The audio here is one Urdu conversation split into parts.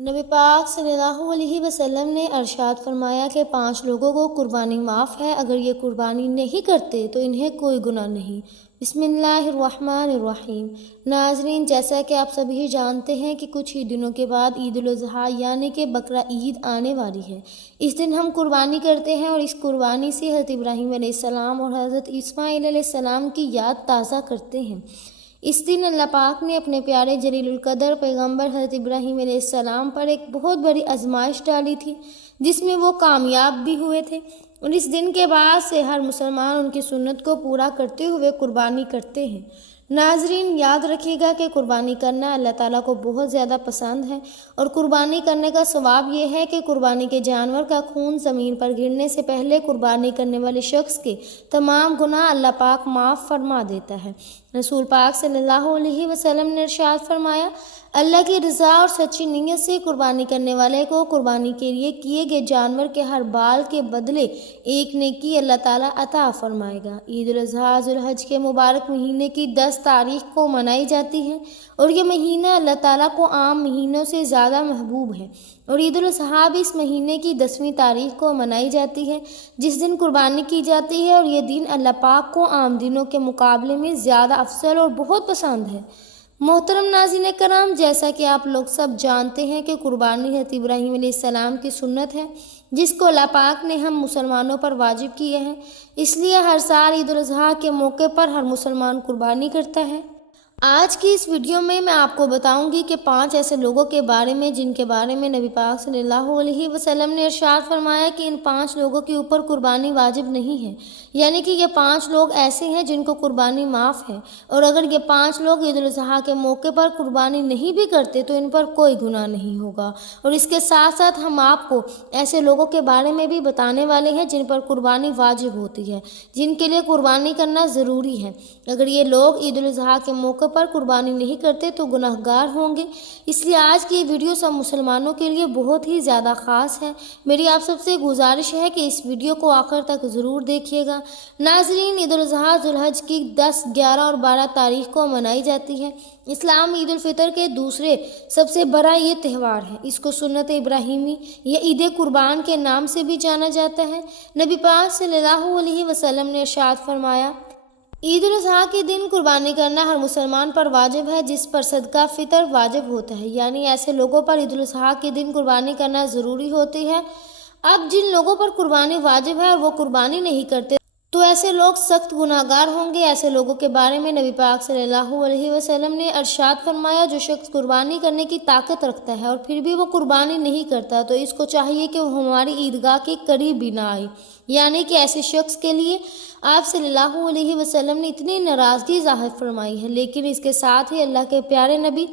نبی پاک صلی اللہ علیہ وسلم نے ارشاد فرمایا کہ 5 لوگوں کو قربانی معاف ہے، اگر یہ قربانی نہیں کرتے تو انہیں کوئی گناہ نہیں۔ بسم اللہ الرحمن الرحیم۔ ناظرین، جیسا کہ آپ سبھی جانتے ہیں کہ کچھ ہی دنوں کے بعد عید الاضحیٰ یعنی کہ بقرہ عید آنے والی ہے۔ اس دن ہم قربانی کرتے ہیں اور اس قربانی سے حضرت ابراہیم علیہ السلام اور حضرت اسماعیل علیہ السلام کی یاد تازہ کرتے ہیں۔ اس دن اللہ پاک نے اپنے پیارے جلیل القدر پیغمبر حضرت ابراہیم علیہ السلام پر ایک بہت بڑی آزمائش ڈالی تھی، جس میں وہ کامیاب بھی ہوئے تھے، اور اس دن کے بعد سے ہر مسلمان ان کی سنت کو پورا کرتے ہوئے قربانی کرتے ہیں۔ ناظرین، یاد رکھیے گا کہ قربانی کرنا اللہ تعالیٰ کو بہت زیادہ پسند ہے، اور قربانی کرنے کا ثواب یہ ہے کہ قربانی کے جانور کا خون زمین پر گرنے سے پہلے قربانی کرنے والے شخص کے تمام گناہ اللہ پاک معاف فرما دیتا ہے۔ رسول پاک صلی اللہ علیہ وسلم نے ارشاد فرمایا، اللہ کی رضا اور سچی نیت سے قربانی کرنے والے کو قربانی کے لیے کیے گئے جانور کے ہر بال کے بدلے ایک نیکی اللہ تعالیٰ عطا فرمائے گا۔ عید الاضحیٰ ذو الحج کے مبارک مہینے کی 10 تاریخ کو منائی جاتی ہے، اور یہ مہینہ اللہ تعالیٰ کو عام مہینوں سے زیادہ محبوب ہے، اور عید الاضحیٰ بھی اس مہینے کی 10ویں تاریخ کو منائی جاتی ہے، جس دن قربانی کی جاتی ہے، اور یہ دن اللہ پاک کو عام دنوں کے مقابلے میں زیادہ افضل اور بہت پسند ہے۔ محترم ناظرین کرام، جیسا کہ آپ لوگ سب جانتے ہیں کہ قربانی حضرت ابراہیم علیہ السلام کی سنت ہے، جس کو اللہ پاک نے ہم مسلمانوں پر واجب کیے ہیں، اس لیے ہر سال عید الاضحیٰ کے موقع پر ہر مسلمان قربانی کرتا ہے۔ آج کی اس ویڈیو میں آپ کو بتاؤں گی کہ 5 ایسے لوگوں کے بارے میں جن کے بارے میں نبی پاک صلی اللہ علیہ وسلم نے ارشاد فرمایا کہ ان 5 لوگوں کے اوپر قربانی واجب نہیں ہے، یعنی کہ یہ 5 لوگ ایسے ہیں جن کو قربانی معاف ہے، اور اگر یہ 5 لوگ عید الاضحیٰ کے موقع پر قربانی نہیں بھی کرتے تو ان پر کوئی گناہ نہیں ہوگا۔ اور اس کے ساتھ ساتھ ہم آپ کو ایسے لوگوں کے بارے میں بھی بتانے والے ہیں جن پر قربانی واجب ہوتی ہے، جن کے لیے قربانی کرنا ضروری ہے۔ اگر یہ لوگ عید الاضحیٰ کے موقع پر قربانی نہیں کرتے تو گناہ گار ہوں گے، اس لیے آج کی یہ ویڈیو سب مسلمانوں کے لیے بہت ہی زیادہ خاص ہے۔ میری آپ سب سے گزارش ہے کہ اس ویڈیو کو آخر تک ضرور دیکھیے گا۔ ناظرین، عید الاضحیٰ ذو الحج کی 10، 11 اور 12 تاریخ کو منائی جاتی ہے۔ اسلام عید الفطر کے دوسرے سب سے بڑا یہ تہوار ہے۔ اس کو سنت ابراہیمی یا عید قربان کے نام سے بھی جانا جاتا ہے۔ نبی پاک صلی اللہ علیہ وسلم نے ارشاد فرمایا، عید الاضحیٰ کے دن قربانی کرنا ہر مسلمان پر واجب ہے جس پر صدقہ فطر واجب ہوتا ہے، یعنی ایسے لوگوں پر عید الاضحیٰ کے دن قربانی کرنا ضروری ہوتی ہے۔ اب جن لوگوں پر قربانی واجب ہے اور وہ قربانی نہیں کرتے تو ایسے لوگ سخت گناہ گار ہوں گے۔ ایسے لوگوں کے بارے میں نبی پاک صلی اللہ علیہ وسلم نے ارشاد فرمایا، جو شخص قربانی کرنے کی طاقت رکھتا ہے اور پھر بھی وہ قربانی نہیں کرتا تو اس کو چاہیے کہ وہ ہماری عیدگاہ کے قریب بھی نہ آئے، یعنی کہ ایسے شخص کے لیے آپ صلی اللہ علیہ وسلم نے اتنی ناراضگی ظاہر فرمائی ہے، لیکن اس کے ساتھ ہی اللہ کے پیارے نبی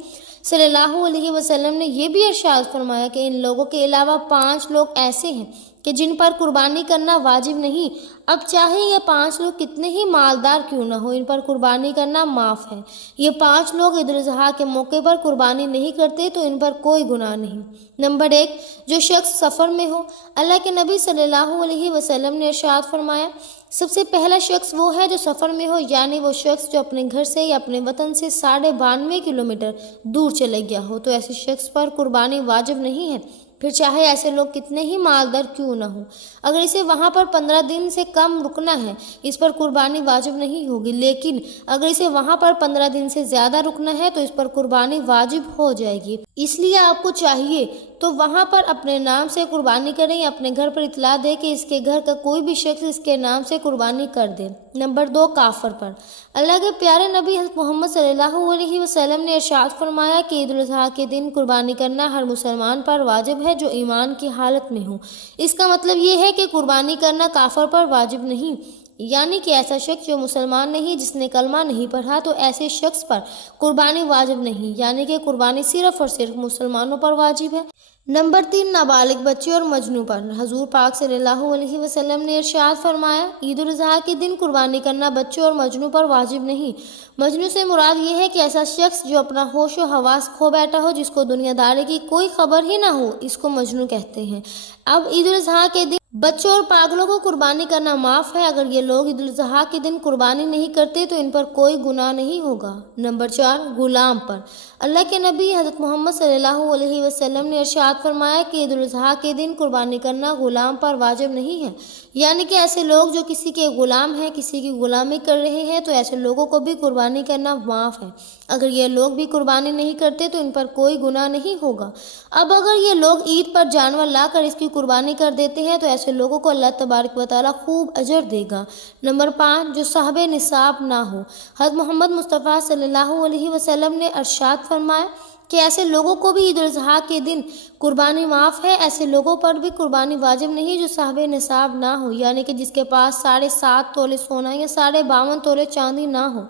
صلی اللہ علیہ وسلم نے یہ بھی ارشاد فرمایا کہ ان لوگوں کے علاوہ 5 لوگ ایسے ہیں کہ جن پر قربانی کرنا واجب نہیں، اب چاہے یہ 5 لوگ کتنے ہی مالدار کیوں نہ ہو، ان پر قربانی کرنا معاف ہے۔ یہ 5 لوگ عید الاضحیٰ کے موقع پر قربانی نہیں کرتے تو ان پر کوئی گناہ نہیں۔ نمبر 1، جو شخص سفر میں ہو۔ اللہ کے نبی صلی اللہ علیہ وسلم نے ارشاد فرمایا، سب سے پہلا شخص وہ ہے جو سفر میں ہو، یعنی وہ شخص جو اپنے گھر سے یا اپنے وطن سے 92.5 کلومیٹر دور چلے گیا ہو، تو ایسے شخص پر قربانی واجب نہیں ہے، پھر چاہے ایسے لوگ کتنے ہی مالدار کیوں نہ ہوں۔ اگر اسے وہاں پر 15 دن سے کم رکنا ہے، اس پر قربانی واجب نہیں ہوگی، لیکن اگر اسے وہاں پر 15 دن سے زیادہ رکنا ہے تو اس پر قربانی واجب ہو جائے گی۔ اس لیے آپ کو چاہیے تو وہاں پر اپنے نام سے قربانی کریں یا اپنے گھر پر اطلاع دے کہ اس کے گھر کا کوئی بھی شخص اس کے نام سے قربانی کر دے۔ نمبر 2، کافر پر۔ اللہ کے پیارے نبی حضرت محمد صلی اللہ علیہ وسلم نے ارشاد فرمایا کہ عید الاضحیٰ کے دن قربانی کرنا ہر مسلمان پر واجب ہے جو ایمان کی حالت میں ہو۔ اس کا مطلب یہ ہے کہ قربانی کرنا کافر پر واجب نہیں، یعنی کہ ایسا شخص جو مسلمان نہیں، جس نے کلمہ نہیں پڑھا، تو ایسے شخص پر قربانی واجب نہیں، یعنی کہ قربانی صرف اور صرف مسلمانوں پر واجب ہے۔ نمبر 3، نابالغ بچے اور مجنوں پر۔ حضور پاک صلی اللہ علیہ وسلم نے ارشاد فرمایا، عید الاضحیٰ کے دن قربانی کرنا بچوں اور مجنوں پر واجب نہیں۔ مجنوں سے مراد یہ ہے کہ ایسا شخص جو اپنا ہوش و حواس کھو بیٹھا ہو، جس کو دنیا داری کی کوئی خبر ہی نہ ہو، اس کو مجنوں کہتے ہیں۔ اب عید الاضحیٰ کے دن بچوں اور پاگلوں کو قربانی کرنا معاف ہے، اگر یہ لوگ عید الاضحیٰ کے دن قربانی نہیں کرتے تو ان پر کوئی گناہ نہیں ہوگا۔ نمبر 4، غلام پر۔ اللہ کے نبی حضرت محمد صلی اللہ علیہ وسلم نے ارشاد فرمایا کہ عید الاضحیٰ کے دن قربانی کرنا غلام پر واجب نہیں ہے، یعنی کہ ایسے لوگ جو کسی کے غلام ہیں، کسی کی غلامی کر رہے ہیں، تو ایسے لوگوں کو بھی قربانی کرنا معاف ہے۔ اگر یہ لوگ بھی قربانی نہیں کرتے تو ان پر کوئی گناہ نہیں ہوگا۔ اب اگر یہ لوگ عید پر جانور لا کر اس کی قربانی کر دیتے ہیں تو ایسے لوگوں کو اللہ تبارک و تعالیٰ خوب اجر دے گا۔ نمبر 5، جو صاحب نصاب نہ ہو۔ حضرت محمد مصطفیٰ صلی اللہ علیہ وسلم نے ارشاد فرمایا کہ ایسے لوگوں کو بھی عید الاضحیٰ کے دن قربانی معاف ہے، ایسے لوگوں پر بھی قربانی واجب نہیں جو صاحب نصاب نہ ہو، یعنی کہ جس کے پاس 7.5 تولے سونا یا 52.5 تولے چاندی نہ ہو،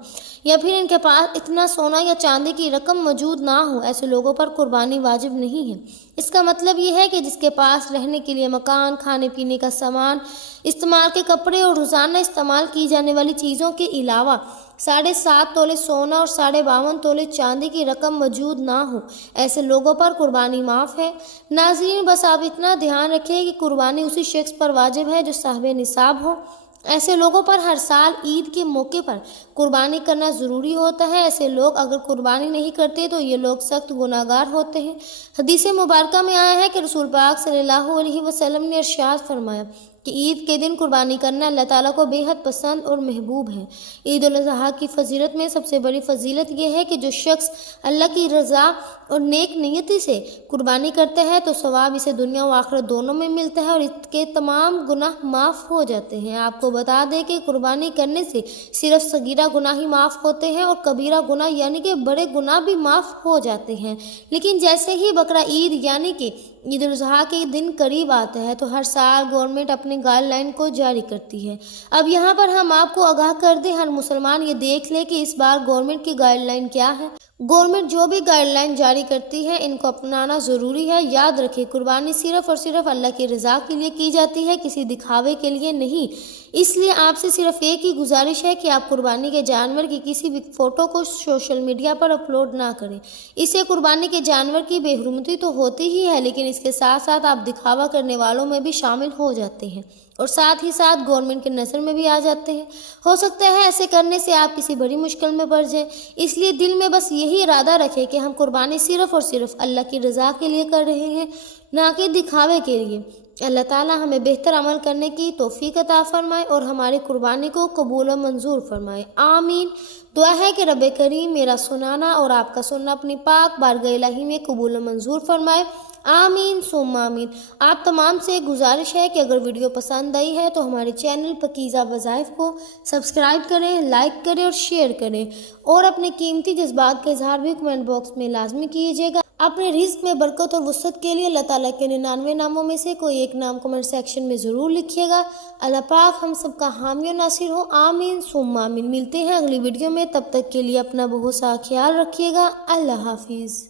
یا پھر ان کے پاس اتنا سونا یا چاندی کی رقم موجود نہ ہو، ایسے لوگوں پر قربانی واجب نہیں ہے۔ اس کا مطلب یہ ہے کہ جس کے پاس رہنے کے لیے مکان، کھانے پینے کا سامان، استعمال کے کپڑے اور روزانہ استعمال کی جانے والی چیزوں کے علاوہ 7.5 تولے سونا اور 52.5 تولے چاندی کی رقم موجود نہ ہو، ایسے لوگوں پر قربانی معاف ہے۔ ناظرین، بس آپ اتنا دھیان رکھیں کہ قربانی اسی شخص پر واجب ہے جو صاحب نصاب ہو۔ ایسے لوگوں پر ہر سال عید کے موقع پر قربانی کرنا ضروری ہوتا ہے۔ ایسے لوگ اگر قربانی نہیں کرتے تو یہ لوگ سخت گناہگار ہوتے ہیں۔ حدیث مبارکہ میں آیا ہے کہ رسول پاک صلی اللہ علیہ وسلم نے ارشاد فرمایا کہ عید کے دن قربانی کرنا اللہ تعالیٰ کو بے حد پسند اور محبوب ہے۔ عید الاضحیٰ کی فضیلت میں سب سے بڑی فضیلت یہ ہے کہ جو شخص اللہ کی رضا اور نیک نیتی سے قربانی کرتا ہے تو ثواب اسے دنیا و آخرت دونوں میں ملتا ہے اور اس کے تمام گناہ معاف ہو جاتے ہیں۔ آپ کو بتا دیں کہ قربانی کرنے سے صرف صغیرہ گناہ ہی معاف ہوتے ہیں اور کبیرہ گناہ یعنی کہ بڑے گناہ بھی معاف ہو جاتے ہیں، لیکن جیسے ہی بقرہ عید یعنی کہ عید الاضحیٰ کے دن قریب آتا ہے تو ہر سال گورنمنٹ اپنے گائیڈ لائن کو جاری کرتی ہے۔ اب یہاں پر ہم آپ کو آگاہ کر دیں، ہر مسلمان یہ دیکھ لے کہ اس بار گورنمنٹ کی گائیڈ لائن کیا ہے۔ گورنمنٹ جو بھی گائیڈ لائن جاری کرتی ہے ان کو اپنانا ضروری ہے۔ یاد رکھیں، قربانی صرف اور صرف اللہ کی رضا کے لیے کی جاتی ہے، کسی دکھاوے کے لیے نہیں۔ اس لیے آپ سے صرف ایک ہی گزارش ہے کہ آپ قربانی کے جانور کی کسی بھی فوٹو کو سوشل میڈیا پر اپلوڈ نہ کریں۔ اس سے قربانی کے جانور کی بے حرمتی تو ہوتی ہی ہے، لیکن اس کے ساتھ ساتھ آپ دکھاوا کرنے والوں میں بھی شامل ہو جاتے ہیں اور ساتھ ہی ساتھ گورنمنٹ کے نظر میں بھی آ جاتے ہیں۔ ہو سکتا ہے ایسے کرنے سے آپ کسی بڑی مشکل میں پڑ جائیں، اس لیے دل میں بس یہی ارادہ رکھیں کہ ہم قربانی صرف اور صرف اللہ کی رضا کے لیے کر رہے ہیں، نہ کہ دکھاوے کے لیے۔ اللہ تعالیٰ ہمیں بہتر عمل کرنے کی توفیق عطا فرمائے اور ہماری قربانی کو قبول و منظور فرمائے، آمین۔ دعا ہے کہ رب کریم میرا سنانا اور آپ کا سننا اپنی پاک بارگاہ الہی میں قبول و منظور فرمائے، آمین ثم آمین۔ آپ تمام سے گزارش ہے کہ اگر ویڈیو پسند آئی ہے تو ہمارے چینل پاکیزہ وظائف کو سبسکرائب کریں، لائک کریں اور شیئر کریں، اور اپنے قیمتی جذبات کا اظہار بھی کمنٹ باکس میں لازمی کیجیے گا۔ اپنے رزق میں برکت اور وسعت کے لیے اللہ تعالیٰ کے 99 ناموں میں سے کوئی ایک نام کمنٹ سیکشن میں ضرور لکھیے گا۔ اللہ پاک ہم سب کا حامی و ناصر ہو، آمین ثم آمین۔ ملتے ہیں اگلی ویڈیو میں، تب تک کے لیے اپنا بہت سا خیال رکھیے گا۔ اللہ حافظ۔